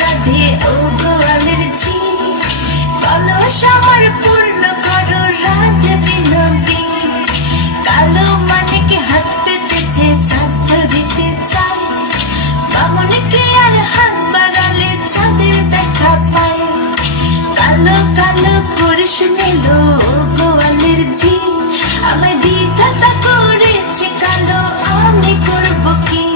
রাধে ও গোয়ালের ঝি কলস আমার পূর্ণ করো রাধে বিনোদী কালো মানিকে হাত পেতেছে চাঁদ ধরিতে চায় বামনকে আর হাত বাড়ালে চাঁদের দেখা পায় কালো কালো করিস নিল গোয়ালের ঝি আমায় বিধাতা করেছে কালো আমি করব কি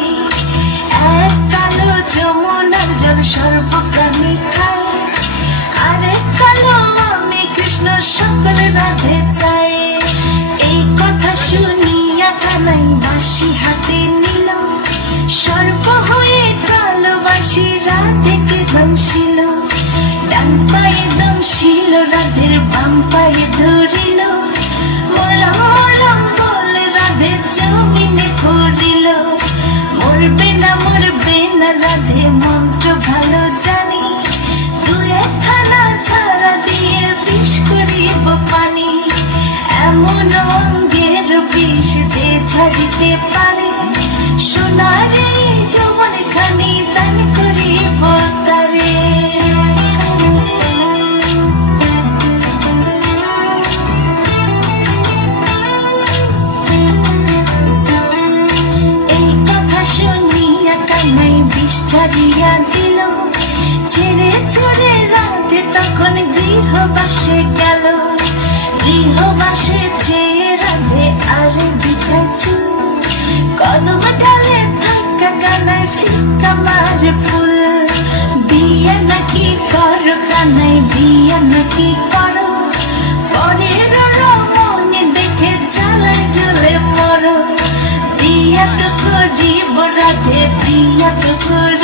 এক কালো যমুনার জল সর্বপ্রাণী খায় আরেক কালো আমি কৃষ্ণ সকল রাধে চাই এই কথা শুনিয়া কানাই বাঁশি হাতে নিল সর্ব হয়ে কালো বাঁশি রাধেকে দমশিল ডান পায়ে দমশিল রাধের বাম পায়ে ধরিল মলম মলম বলে রাধে জমিনে ধরিল মরবে না রাধে মন্ত্র ভালো জানি দু একখানা ছাড়া দিয়ে বিষ করিব পানি এমন অঙ্গের বিষ যে ছাড়িতে পারে সোনার এই যৌবন খানি দান করিব তারে ছাড়িয়া দিল ছেড়ে ছড়ে রাধে তখন গৃহবাসে গেল গৃহবাসে চেয়ে রাধে আর বিছায় চুল কদম ডালে থাকা কানায় ফিকা মারে ফুল বিয়ে নাকি করো কানায় বিয়ে নাকি করো পরের রমণী দেখে জ্বালায় জ্বলে মরো বিয়া তো করিব রাধে বিয়া তো করি